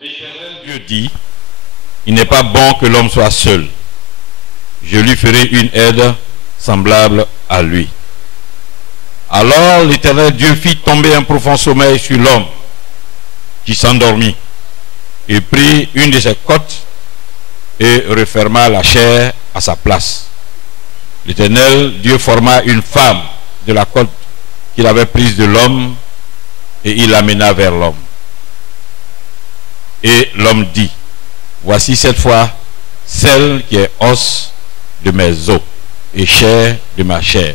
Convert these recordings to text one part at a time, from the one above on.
Dieu dit, il n'est pas bon que l'homme soit seul. Je lui ferai une aide semblable à lui. Alors l'Éternel Dieu fit tomber un profond sommeil sur l'homme qui s'endormit et prit une de ses côtes et referma la chair à sa place. L'Éternel Dieu forma une femme de la côte qu'il avait prise de l'homme et il l'amena vers l'homme. Et l'homme dit, voici cette fois celle qui est os de mes os et chair de ma chair.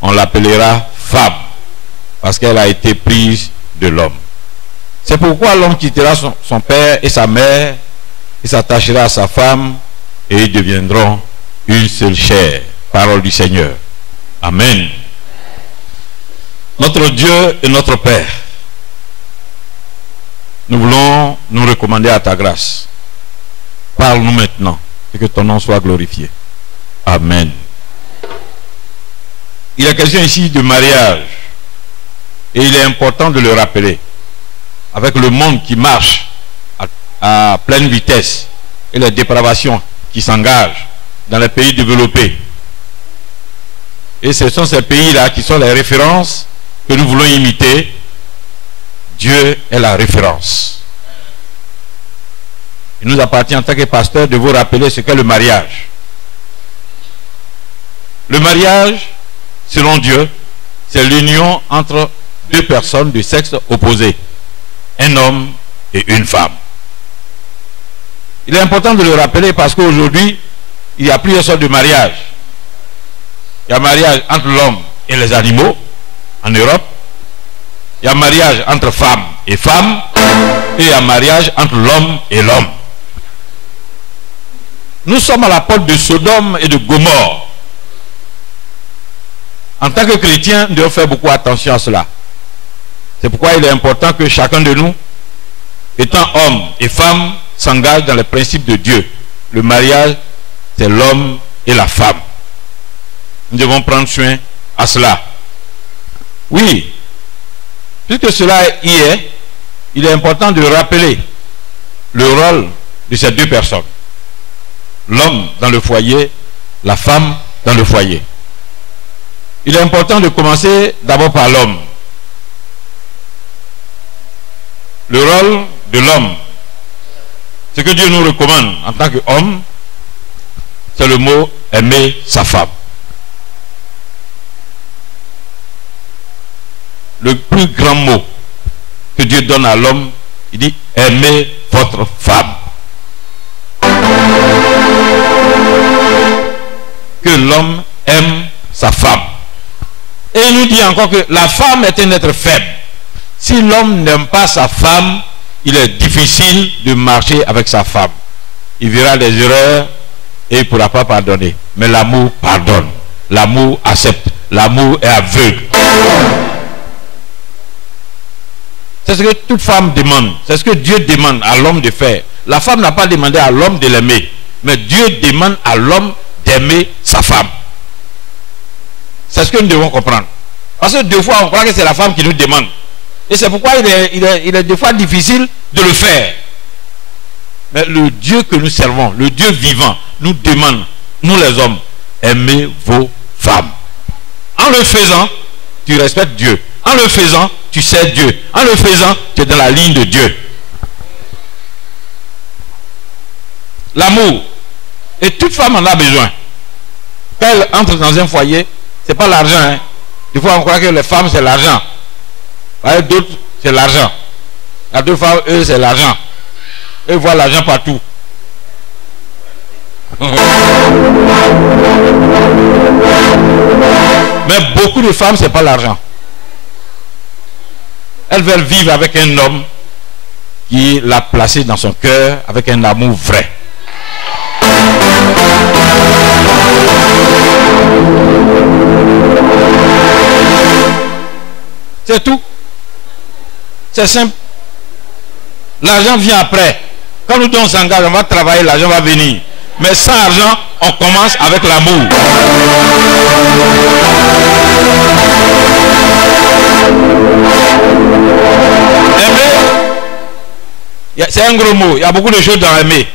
On l'appellera femme parce qu'elle a été prise de l'homme. C'est pourquoi l'homme quittera son père et sa mère et s'attachera à sa femme et ils deviendront une seule chair. Parole du Seigneur. Amen. Notre Dieu et notre Père, nous voulons nous recommander à ta grâce. Parle-nous maintenant et que ton nom soit glorifié. Amen. Il y a question ici de mariage et il est important de le rappeler. Avec le monde qui marche à pleine vitesse et les dépravations qui s'engagent dans les pays développés. Et ce sont ces pays-là qui sont les références que nous voulons imiter. Dieu est la référence. Il nous appartient en tant que pasteur de vous rappeler ce qu'est le mariage. Le mariage, selon Dieu, c'est l'union entre deux personnes de sexe opposé, un homme et une femme. Il est important de le rappeler parce qu'aujourd'hui, il y a plusieurs sortes de mariages. Il y a mariage entre l'homme et les animaux en Europe. Il y a mariage entre femmes et femmes. Et il y a mariage entre l'homme et l'homme. Nous sommes à la porte de Sodome et de Gomorrhe. En tant que chrétiens, nous devons faire beaucoup attention à cela. C'est pourquoi il est important que chacun de nous, étant homme et femme, s'engage dans les principes de Dieu. Le mariage, c'est l'homme et la femme. Nous devons prendre soin à cela. Oui, puisque cela y est, il est important de rappeler le rôle de ces deux personnes. L'homme dans le foyer, la femme dans le foyer. Il est important de commencer d'abord par l'homme. Le rôle de l'homme, ce que Dieu nous recommande en tant qu'homme, c'est le mot aimer sa femme. Le plus grand mot que Dieu donne à l'homme, il dit aimez votre femme. Que l'homme aime sa femme. Et il nous dit encore que la femme est un être faible. Si l'homme n'aime pas sa femme, il est difficile de marcher avec sa femme. Il verra les erreurs et il ne pourra pas pardonner. Mais l'amour pardonne. L'amour accepte. L'amour est aveugle. C'est ce que toute femme demande. C'est ce que Dieu demande à l'homme de faire. La femme n'a pas demandé à l'homme de l'aimer. Mais Dieu demande à l'homme d'aimer sa femme. C'est ce que nous devons comprendre. Parce que deux fois, on croit que c'est la femme qui nous demande. Et c'est pourquoi il est des fois difficile de le faire. Mais le Dieu que nous servons, le Dieu vivant, nous demande, nous les hommes, aimez vos femmes. En le faisant, tu respectes Dieu. En le faisant, tu sais Dieu. En le faisant, tu es dans la ligne de Dieu. L'amour. Et toute femme en a besoin. Quand elle entre dans un foyer, ce n'est pas l'argent. Hein. Des fois, on croit que les femmes, c'est l'argent. D'autres, c'est l'argent. La deux femmes, eux, c'est l'argent. Eux voient l'argent partout. Mais beaucoup de femmes, ce n'est pas l'argent. Elles veulent vivre avec un homme qui l'a placé dans son cœur avec un amour vrai. C'est tout. C'est simple. L'argent vient après. Quand nous on s'engage, on va travailler, l'argent va venir. Mais sans argent, on commence avec l'amour. C'est un gros mot. Il y a beaucoup de choses dans aimer.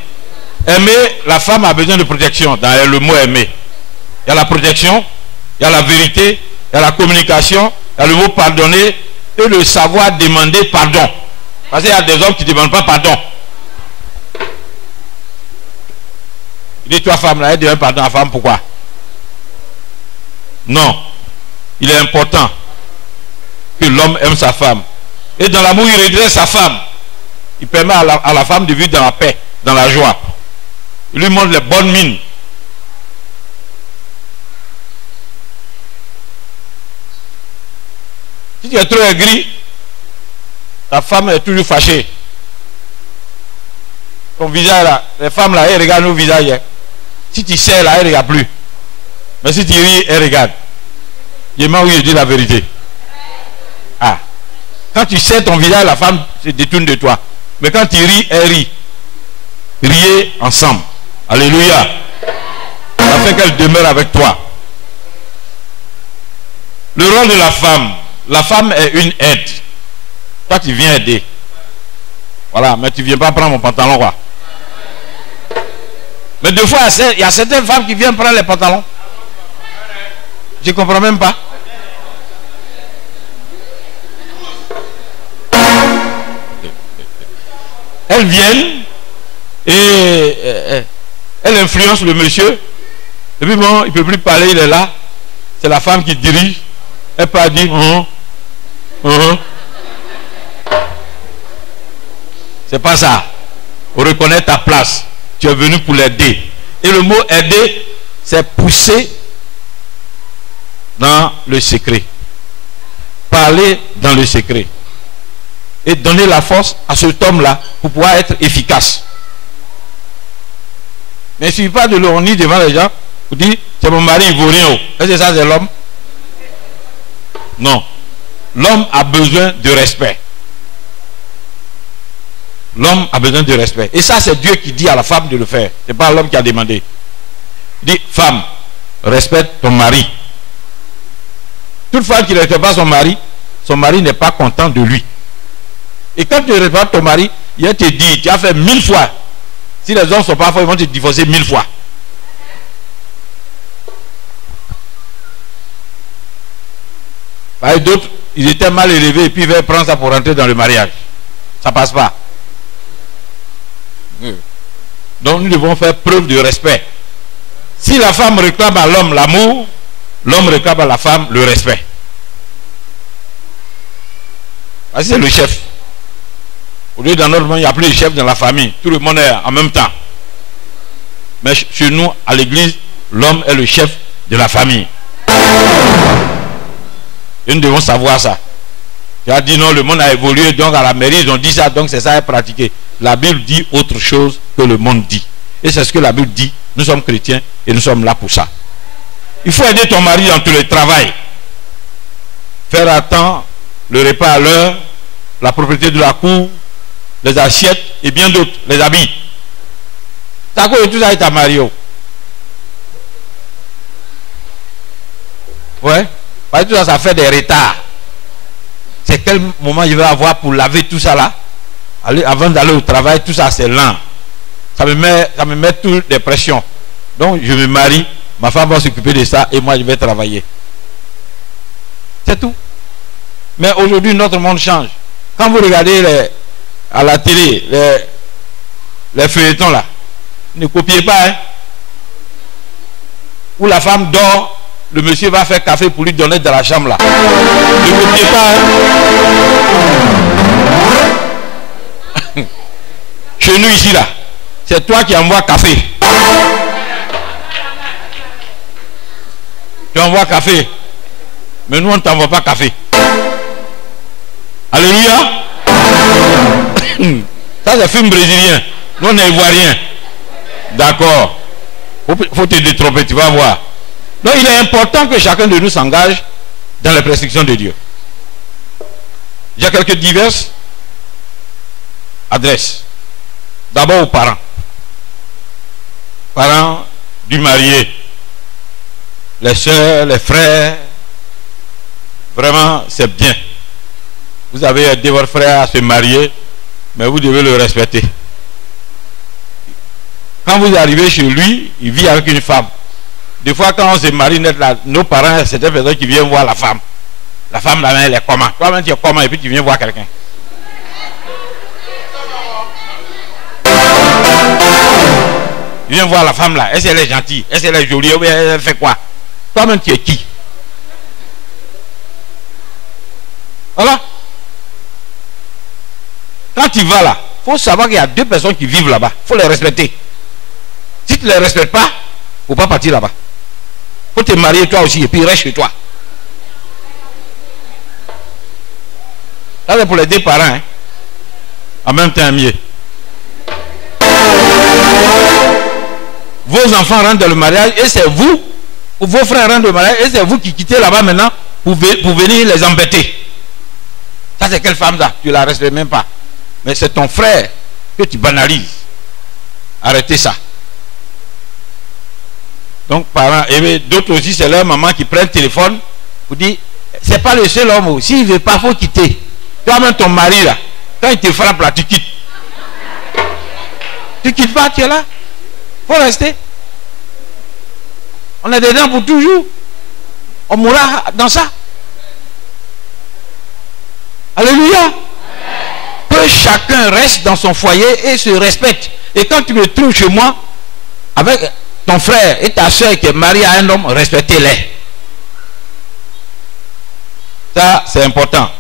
Aimer, la femme a besoin de protection. Dans le mot aimer, il y a la protection, il y a la vérité, il y a la communication, il y a le mot pardonner et le savoir demander pardon. Parce qu'il y a des hommes qui ne demandent pas pardon. Il dit, toi femme, là, elle demande pardon à la femme, pourquoi? Non. Il est important que l'homme aime sa femme. Et dans l'amour, il redresse sa femme. Il permet à la femme de vivre dans la paix, dans la joie. Il lui montre les bonnes mines. Si tu es trop aigri, ta femme est toujours fâchée. Ton visage là, les femmes là, elles regardent nos visages. Si tu sais là, elles ne regardent plus. Mais si tu ris, elles regardent. Je m'en oui, je dis la vérité. Ah. Quand tu sais ton visage, la femme se détourne de toi. Mais quand tu ris, elle rit. Riez ensemble. Alléluia. Ça fait qu'elle demeure avec toi. Le rôle de la femme est une aide. Toi, tu viens aider. Voilà, mais tu ne viens pas prendre mon pantalon, quoi. Mais des fois, il y a certaines femmes qui viennent prendre les pantalons. Je ne comprends même pas. Elles viennent et elles influencent le monsieur. Et puis bon, il ne peut plus parler, il est là. C'est la femme qui dirige. Elle peut dire C'est pas ça. On reconnaît ta place. Tu es venu pour l'aider. Et le mot aider, c'est pousser dans le secret. Parler dans le secret. Et donner la force à cet homme-là pour pouvoir être efficace. Mais il ne suffit pas de le honner devant les gens pour dire c'est mon mari, il ne vaut rien. Est-ce que ça c'est l'homme? Non. L'homme a besoin de respect. L'homme a besoin de respect. Et ça c'est Dieu qui dit à la femme de le faire. Ce n'est pas l'homme qui a demandé. Il dit femme, respecte ton mari. Toute femme qui ne respecte pas son mari n'est pas content de lui. Et quand tu respectes ton mari, il va te dire, tu as fait 1000 fois. Si les hommes ne sont pas forts, ils vont te divorcer 1000 fois. D'autres, ils étaient mal élevés et puis ils veulent prendre ça pour rentrer dans le mariage. Ça ne passe pas. Donc nous devons faire preuve de respect. Si la femme réclame à l'homme l'amour, l'homme réclame à la femme le respect. C'est le chef. Au lieu dans notre monde, il n'y a plus de chef dans la famille. Tout le monde est en même temps. Mais chez nous, à l'église, l'homme est le chef de la famille. Et nous devons savoir ça. Tu as dit non, le monde a évolué, donc à la mairie, ils ont dit ça, donc c'est ça à pratiquer. La Bible dit autre chose que le monde dit. Et c'est ce que la Bible dit. Nous sommes chrétiens et nous sommes là pour ça. Il faut aider ton mari dans tout le travail. Faire à temps, le repas à l'heure, la propriété de la cour, les assiettes et bien d'autres, les habits. C'est à cause de tout ça, il t'a marié. Ouais. Parce que tout ça, ça fait des retards. C'est quel moment je vais avoir pour laver tout ça là? Avant d'aller au travail, tout ça c'est lent. Ça me met toutes des pressions. Donc je me marie, ma femme va s'occuper de ça et moi je vais travailler. C'est tout. Mais aujourd'hui notre monde change. Quand vous regardez à la télé les feuilletons là, ne copiez pas, hein. Où la femme dort, le monsieur va faire café pour lui donner dans la chambre là. Ne copiez pas, hein. Chez nous ici là, c'est toi qui envoies café. Tu envoies café. Mais nous on ne t'envoie pas café. Alléluia. Ça c'est film brésilien. Nous on est ivoiriens. D'accord. Faut te détromper, tu vas voir. Donc il est important que chacun de nous s'engage dans les prescriptions de Dieu. Il y a quelques diverses adresses. D'abord aux parents. Parents du marié. Les soeurs, les frères. Vraiment, c'est bien. Vous avez aidé votre frère à se marier. mais vous devez le respecter. Quand vous arrivez chez lui, il vit avec une femme. Des fois, quand on se marie, nos parents, c'est des personnes qui viennent voir la femme. La femme, là, elle est comment? Toi-même, tu es comment? Et puis tu viens voir quelqu'un. Tu viens voir la femme là. Est-ce qu'elle est gentille? Est-ce qu'elle est jolie? Ou elle fait quoi? Toi-même, tu es qui? Voilà. Quand tu vas là, il faut savoir qu'il y a deux personnes qui vivent là-bas. Il faut les respecter. Si tu ne les respectes pas, il ne faut pas partir là-bas. Il faut te marier toi aussi et puis reste chez toi. Ça c'est pour les deux parents. Hein. En même temps, mieux. Vos enfants rentrent dans le mariage et c'est vous, ou vos frères rentrent dans le mariage et c'est vous qui quittez là-bas maintenant pour venir les embêter. Ça c'est quelle femme ça? Tu ne la respectes même pas. Mais c'est ton frère que tu banalises. Arrêtez ça. Donc, parents, et d'autres aussi, c'est leur maman qui prend le téléphone pour dire, c'est pas le seul homme. S'il ne veut pas, il faut quitter. Toi-même, ton mari, là, quand il te frappe, là, tu quittes. Tu quittes pas, tu es là. Il faut rester. On est dedans pour toujours. On mourra dans ça. Alléluia. Que chacun reste dans son foyer et se respecte. Et quand tu me trouves chez moi, avec ton frère et ta soeur qui est mariée à un homme, respectez-les. Ça, c'est important.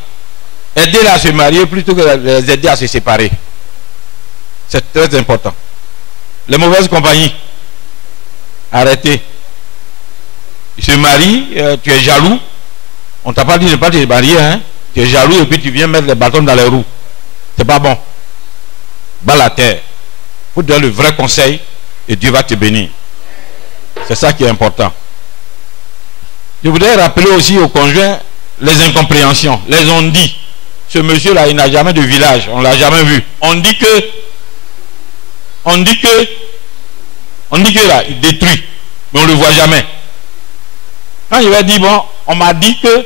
Aider-les à se marier plutôt que les aider à se séparer. C'est très important. Les mauvaises compagnies, arrêtez. Tu se maries, tu es jaloux. On ne t'a pas dit de ne pas te marier. Hein? Tu es jaloux et puis tu viens mettre les bâtons dans les roues. C'est pas bon. Bas la terre. Il faut donner le vrai conseil et Dieu va te bénir. C'est ça qui est important. Je voudrais rappeler aussi aux conjoints les incompréhensions, les on-dit. Ce monsieur-là, il n'a jamais de village, on ne l'a jamais vu. On dit que là, il détruit, mais on ne le voit jamais. Quand il va dire, bon, on m'a dit que,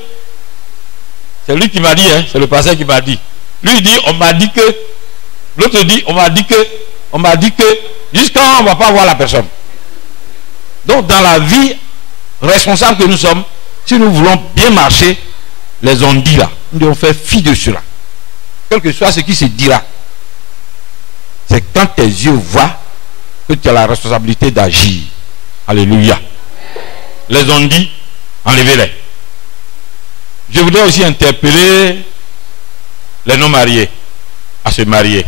c'est lui qui m'a dit, hein, c'est le pasteur qui m'a dit. Lui il dit, on m'a dit que, l'autre dit, on m'a dit que, jusqu'à on ne va pas voir la personne. Donc dans la vie responsable que nous sommes, si nous voulons bien marcher, les on-dit là, nous devons faire fi de cela. Quel que soit ce qui se dira. C'est quand tes yeux voient que tu as la responsabilité d'agir. Alléluia. Les on-dit, enlevez-les. Je voudrais aussi interpeller les non-mariés à se marier.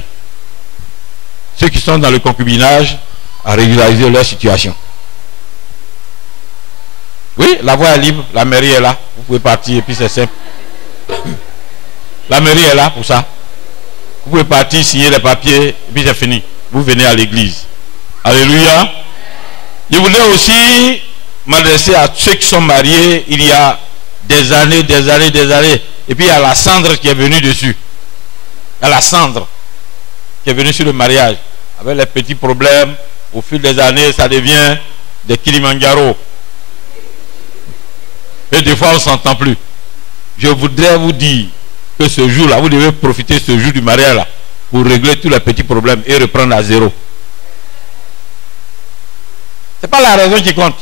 Ceux qui sont dans le concubinage à régulariser leur situation. Oui, la voie est libre, la mairie est là, vous pouvez partir et puis c'est simple. La mairie est là pour ça. Vous pouvez partir, signer les papiers et puis c'est fini. Vous venez à l'église. Alléluia. Je voulais aussi m'adresser à ceux qui sont mariés il y a des années. Et puis il y a la cendre qui est venue dessus. Il y a la cendre qui est venue sur le mariage. Avec les petits problèmes, au fil des années, ça devient des Kilimanjaro. Et des fois, on ne s'entend plus. Je voudrais vous dire que ce jour-là, vous devez profiter ce jour du mariage là pour régler tous les petits problèmes et reprendre à zéro. Ce n'est pas la raison qui compte,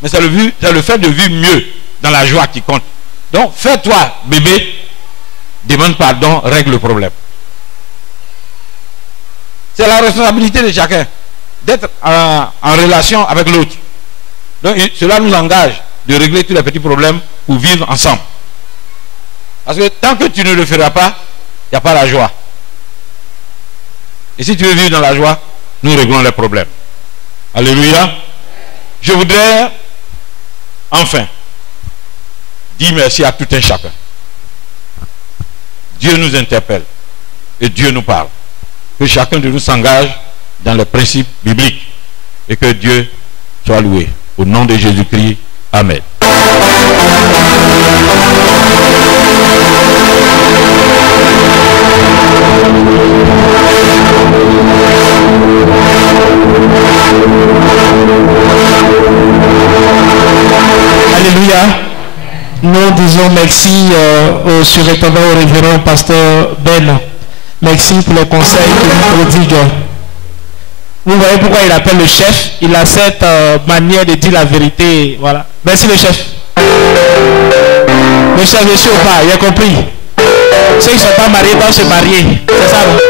mais c'est le fait de vivre mieux dans la joie qui compte. Donc, fais-toi, bébé, demande pardon, règle le problème. C'est la responsabilité de chacun d'être en relation avec l'autre. Donc, cela nous engage de régler tous les petits problèmes pour vivre ensemble. Parce que tant que tu ne le feras pas, il n'y a pas la joie. Et si tu veux vivre dans la joie, nous réglons les problèmes. Alléluia. Je voudrais enfin dire merci à tout un chacun. Dieu nous interpelle et Dieu nous parle. Que chacun de nous s'engage dans les principes bibliques et que Dieu soit loué. Au nom de Jésus-Christ. Amen. Alléluia. Nous disons merci au surintendant, au révérend pasteur Ben Merci pour les conseils que vous prodigue. Vous voyez pourquoi il appelle le chef. Il a cette manière de dire la vérité. Voilà. Merci le chef. Le chef, je suis au pas, il a compris. Ceux qui ne sont pas mariés doivent se marier. C'est ça, non?